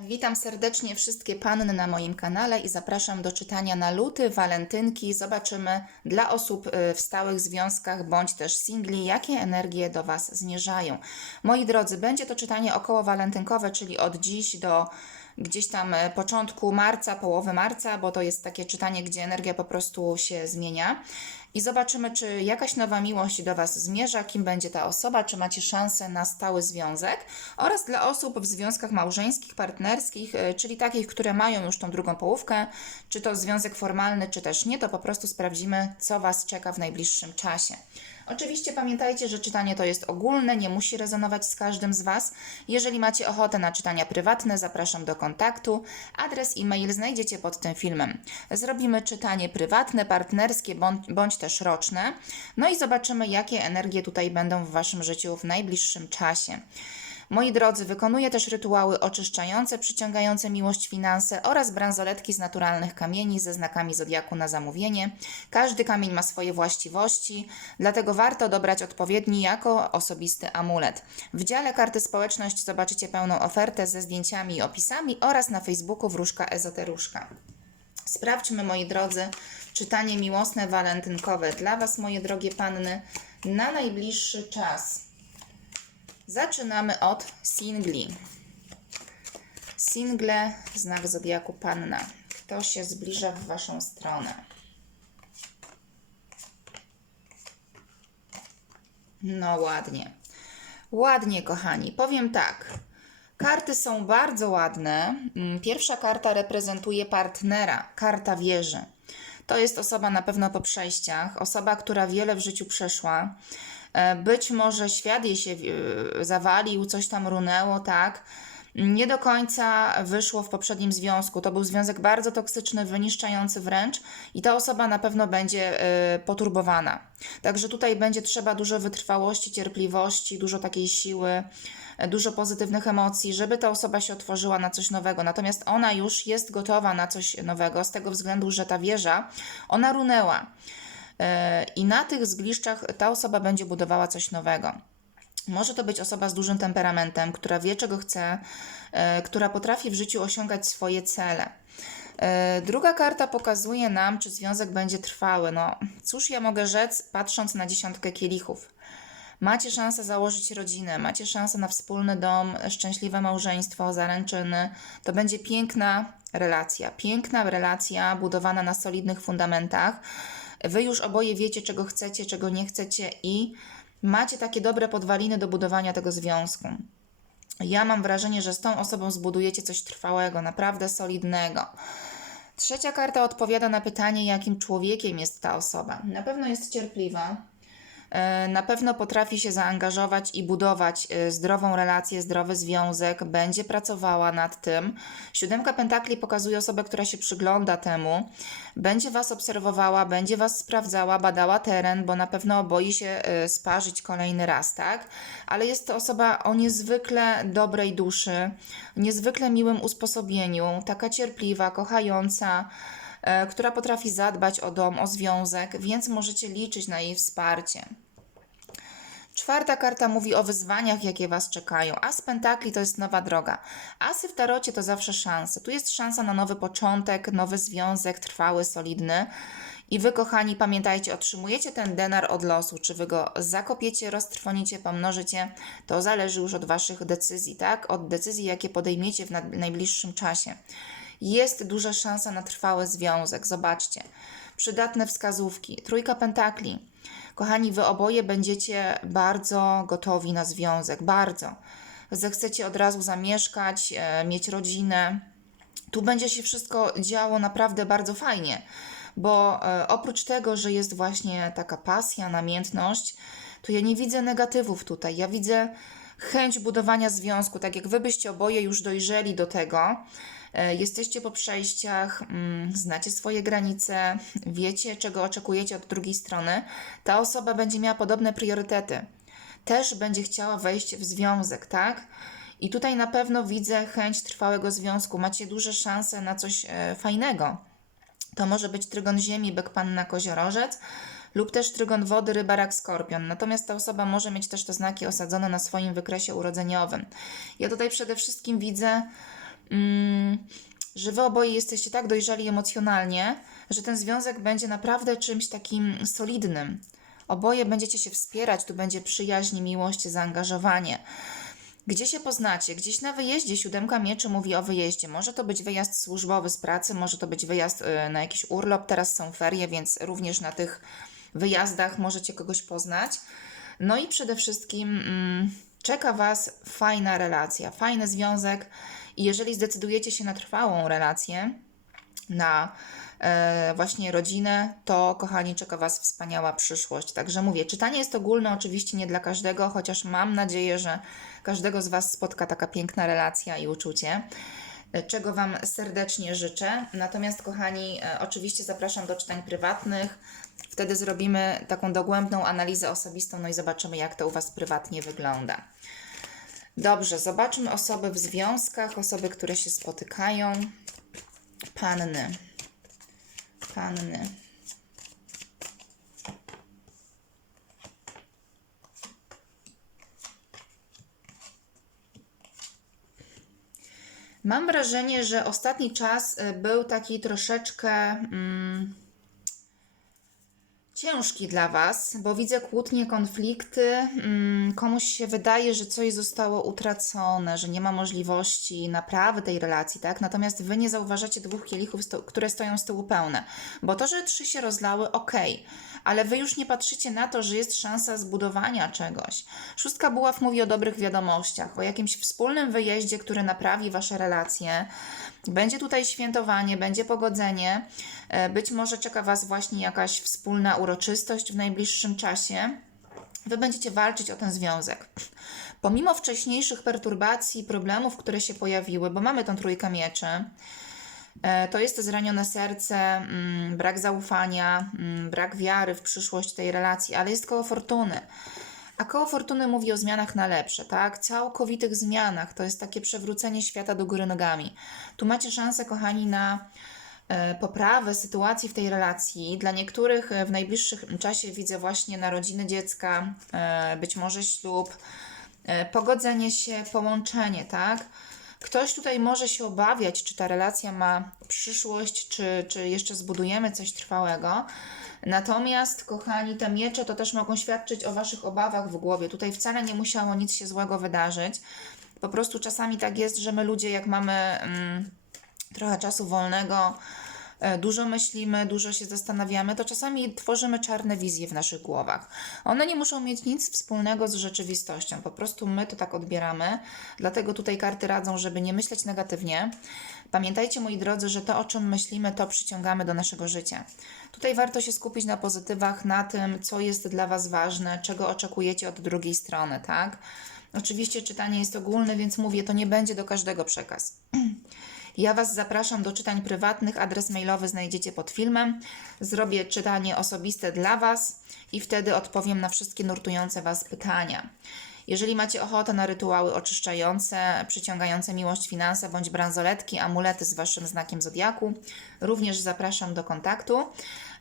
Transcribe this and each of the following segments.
Witam serdecznie wszystkie panny na moim kanale i zapraszam do czytania na luty, walentynki. Zobaczymy dla osób y, w stałych związkach bądź też singli, jakie energie do Was zmierzają. Moi drodzy, będzie to czytanie około walentynkowe, czyli od dziś do gdzieś tam y, początku marca, połowy marca, bo to jest takie czytanie, gdzie energia po prostu się zmienia. I zobaczymy, czy jakaś nowa miłość do Was zmierza, kim będzie ta osoba, czy macie szansę na stały związek, oraz dla osób w związkach małżeńskich, partnerskich, y, czyli takich, które mają już tą drugą połówkę, czy to związek formalny, czy też nie, to po prostu sprawdzimy, co Was czeka w najbliższym czasie. Oczywiście pamiętajcie, że czytanie to jest ogólne, nie musi rezonować z każdym z Was. Jeżeli macie ochotę na czytania prywatne, zapraszam do kontaktu. Adres e-mail znajdziecie pod tym filmem. Zrobimy czytanie prywatne, partnerskie bądź też roczne. No i zobaczymy, jakie energie tutaj będą w Waszym życiu w najbliższym czasie. Moi drodzy, wykonuję też rytuały oczyszczające, przyciągające miłość, finanse oraz bransoletki z naturalnych kamieni ze znakami zodiaku na zamówienie. Każdy kamień ma swoje właściwości, dlatego warto dobrać odpowiedni jako osobisty amulet. W dziale karty społeczność zobaczycie pełną ofertę ze zdjęciami i opisami oraz na Facebooku Wróżka Ezoteruszka. Sprawdźmy, moi drodzy, czytanie miłosne walentynkowe dla Was, moje drogie panny, na najbliższy czas. Zaczynamy od singli. Single, znak zodiaku panna. Kto się zbliża w Waszą stronę? No ładnie. Ładnie, kochani. Powiem tak. Karty są bardzo ładne. Mm, Pierwsza karta reprezentuje partnera, karta wieży. To jest osoba na pewno po przejściach, osoba, która wiele w życiu przeszła. E, Być może świat jej się e, zawalił, coś tam runęło, tak. Nie do końca wyszło w poprzednim związku. To był związek bardzo toksyczny, wyniszczający wręcz, i ta osoba na pewno będzie e, poturbowana. Także tutaj będzie trzeba dużo wytrwałości, cierpliwości, dużo takiej siły, dużo pozytywnych emocji, żeby ta osoba się otworzyła na coś nowego. Natomiast ona już jest gotowa na coś nowego, z tego względu, że ta wieża, ona runęła. E, I na tych zgliszczach ta osoba będzie budowała coś nowego. Może to być osoba z dużym temperamentem, która wie, czego chce, e, która potrafi w życiu osiągać swoje cele. E, Druga karta pokazuje nam, czy związek będzie trwały. No, cóż ja mogę rzec, patrząc na dziesiątkę kielichów. Macie szansę założyć rodzinę, macie szansę na wspólny dom, szczęśliwe małżeństwo, zaręczyny. To będzie piękna relacja. Piękna relacja budowana na solidnych fundamentach. Wy już oboje wiecie, czego chcecie, czego nie chcecie i macie takie dobre podwaliny do budowania tego związku. Ja mam wrażenie, że z tą osobą zbudujecie coś trwałego, naprawdę solidnego. Trzecia karta odpowiada na pytanie, jakim człowiekiem jest ta osoba. Na pewno jest cierpliwa, na pewno potrafi się zaangażować i budować e, zdrową relację, zdrowy związek, będzie pracowała nad tym. Siódemka Pentakli pokazuje osobę, która się przygląda temu, będzie Was obserwowała, będzie Was sprawdzała, badała teren, bo na pewno boi się e, sparzyć kolejny raz, tak? Ale jest to osoba o niezwykle dobrej duszy, niezwykle miłym usposobieniu, taka cierpliwa, kochająca, e, która potrafi zadbać o dom, o związek, więc możecie liczyć na jej wsparcie. Czwarta karta mówi o wyzwaniach, jakie Was czekają. As Pentakli to jest nowa droga. Asy w tarocie to zawsze szanse. Tu jest szansa na nowy początek, nowy związek, trwały, solidny. I Wy, kochani, pamiętajcie, otrzymujecie ten denar od losu. Czy Wy go zakopiecie, roztrwonicie, pomnożycie, to zależy już od Waszych decyzji, tak? Od decyzji, jakie podejmiecie w najbliższym czasie. Jest duża szansa na trwały związek. Zobaczcie. Przydatne wskazówki. Trójka pentakli. Kochani, wy oboje będziecie bardzo gotowi na związek. Bardzo. Zechcecie od razu zamieszkać, e, mieć rodzinę. Tu będzie się wszystko działo naprawdę bardzo fajnie, bo e, oprócz tego, że jest właśnie taka pasja, namiętność, to ja nie widzę negatywów tutaj. Ja widzę chęć budowania związku, tak jak wy byście oboje już dojrzeli do tego. E, Jesteście po przejściach, mm, znacie swoje granice, wiecie, czego oczekujecie od drugiej strony. Ta osoba będzie miała podobne priorytety. Też będzie chciała wejść w związek, tak? I tutaj na pewno widzę chęć trwałego związku. Macie duże szanse na coś e, fajnego. To może być trygon ziemi, bek panna koziorożec lub też trygon wody, ryba, rak, skorpion. Natomiast ta osoba może mieć też te znaki osadzone na swoim wykresie urodzeniowym. Ja tutaj przede wszystkim widzę że wy oboje jesteście tak dojrzali emocjonalnie, że ten związek będzie naprawdę czymś takim solidnym. Oboje będziecie się wspierać, tu będzie przyjaźń, miłość, zaangażowanie. Gdzie się poznacie? Gdzieś na wyjeździe. Siódemka mieczy mówi o wyjeździe. Może to być wyjazd służbowy z pracy, może to być wyjazd y, na jakiś urlop. Teraz są ferie, więc również na tych wyjazdach możecie kogoś poznać. No i przede wszystkim mm, czeka Was fajna relacja, fajny związek. I jeżeli zdecydujecie się na trwałą relację, na e, właśnie rodzinę, to kochani, czeka Was wspaniała przyszłość. Także mówię, czytanie jest ogólne, oczywiście nie dla każdego, chociaż mam nadzieję, że każdego z Was spotka taka piękna relacja i uczucie. Czego Wam serdecznie życzę. Natomiast, kochani, e, oczywiście zapraszam do czytań prywatnych. Wtedy zrobimy taką dogłębną analizę osobistą, no i zobaczymy, jak to u Was prywatnie wygląda. Dobrze, zobaczmy osoby w związkach, osoby, które się spotykają. Panny. Panny. Mam wrażenie, że ostatni czas y, był taki troszeczkę mm, ciężki dla Was, bo widzę kłótnie, konflikty. Mm, komuś się wydaje, że coś zostało utracone, że nie ma możliwości naprawy tej relacji, tak? Natomiast Wy nie zauważacie dwóch kielichów, sto- które stoją z tyłu pełne. Bo to, że trzy się rozlały, okej, ale Wy już nie patrzycie na to, że jest szansa zbudowania czegoś. Szóstka buław mówi o dobrych wiadomościach, o jakimś wspólnym wyjeździe, który naprawi Wasze relacje. Będzie tutaj świętowanie, będzie pogodzenie. E, Być może czeka Was właśnie jakaś wspólna uroczystość w najbliższym czasie. Wy będziecie walczyć o ten związek. Pomimo wcześniejszych perturbacji, problemów, które się pojawiły, bo mamy tą trójkę mieczy, to jest to zranione serce, mm, brak zaufania, mm, brak wiary w przyszłość tej relacji, ale jest koło fortuny. A koło fortuny mówi o zmianach na lepsze, tak? Całkowitych zmianach. To jest takie przewrócenie świata do góry nogami. Tu macie szansę, kochani, na e, poprawę sytuacji w tej relacji. Dla niektórych e, w najbliższym czasie widzę właśnie narodziny dziecka, e, być może ślub, e, pogodzenie się, połączenie, tak? Ktoś tutaj może się obawiać, czy ta relacja ma przyszłość, czy, czy jeszcze zbudujemy coś trwałego. Natomiast, kochani, te miecze to też mogą świadczyć o Waszych obawach w głowie. Tutaj wcale nie musiało nic się złego wydarzyć. Po prostu czasami tak jest, że my ludzie, jak mamy mm, trochę czasu wolnego, dużo myślimy, dużo się zastanawiamy, to czasami tworzymy czarne wizje w naszych głowach. One nie muszą mieć nic wspólnego z rzeczywistością, po prostu my to tak odbieramy. Dlatego tutaj karty radzą, żeby nie myśleć negatywnie. Pamiętajcie, moi drodzy, że to, o czym myślimy, to przyciągamy do naszego życia. Tutaj warto się skupić na pozytywach, na tym, co jest dla Was ważne, czego oczekujecie od drugiej strony, tak? Oczywiście czytanie jest ogólne, więc mówię, to nie będzie do każdego przekaz. Ja Was zapraszam do czytań prywatnych. Adres mailowy znajdziecie pod filmem. Zrobię czytanie osobiste dla Was i wtedy odpowiem na wszystkie nurtujące Was pytania. Jeżeli macie ochotę na rytuały oczyszczające, przyciągające miłość, finanse bądź bransoletki, amulety z Waszym znakiem zodiaku, również zapraszam do kontaktu.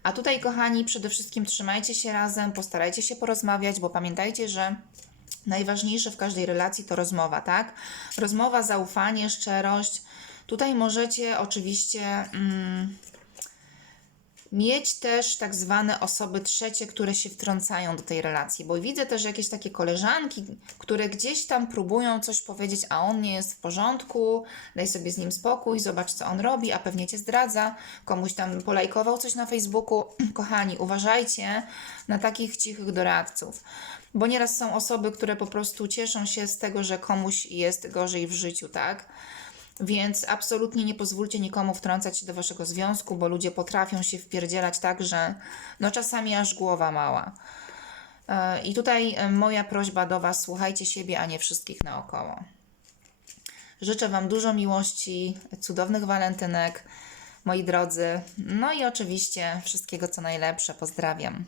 A tutaj, kochani, przede wszystkim trzymajcie się razem, postarajcie się porozmawiać, bo pamiętajcie, że Najważniejsze w każdej relacji to rozmowa, tak? Rozmowa, zaufanie, szczerość. Tutaj możecie oczywiście mm, mieć też tak zwane osoby trzecie, które się wtrącają do tej relacji, bo widzę też jakieś takie koleżanki, które gdzieś tam próbują coś powiedzieć, a on nie jest w porządku, daj sobie z nim spokój, zobacz co on robi, a pewnie cię zdradza, komuś tam polajkował coś na Facebooku. Kochani, uważajcie na takich cichych doradców, bo nieraz są osoby, które po prostu cieszą się z tego, że komuś jest gorzej w życiu, tak? Więc absolutnie nie pozwólcie nikomu wtrącać się do waszego związku, bo ludzie potrafią się wpierdzielać tak, że no czasami aż głowa mała. E, I tutaj e, moja prośba do was, słuchajcie siebie, a nie wszystkich naokoło. Życzę wam dużo miłości, cudownych walentynek, moi drodzy. No i oczywiście wszystkiego co najlepsze. Pozdrawiam.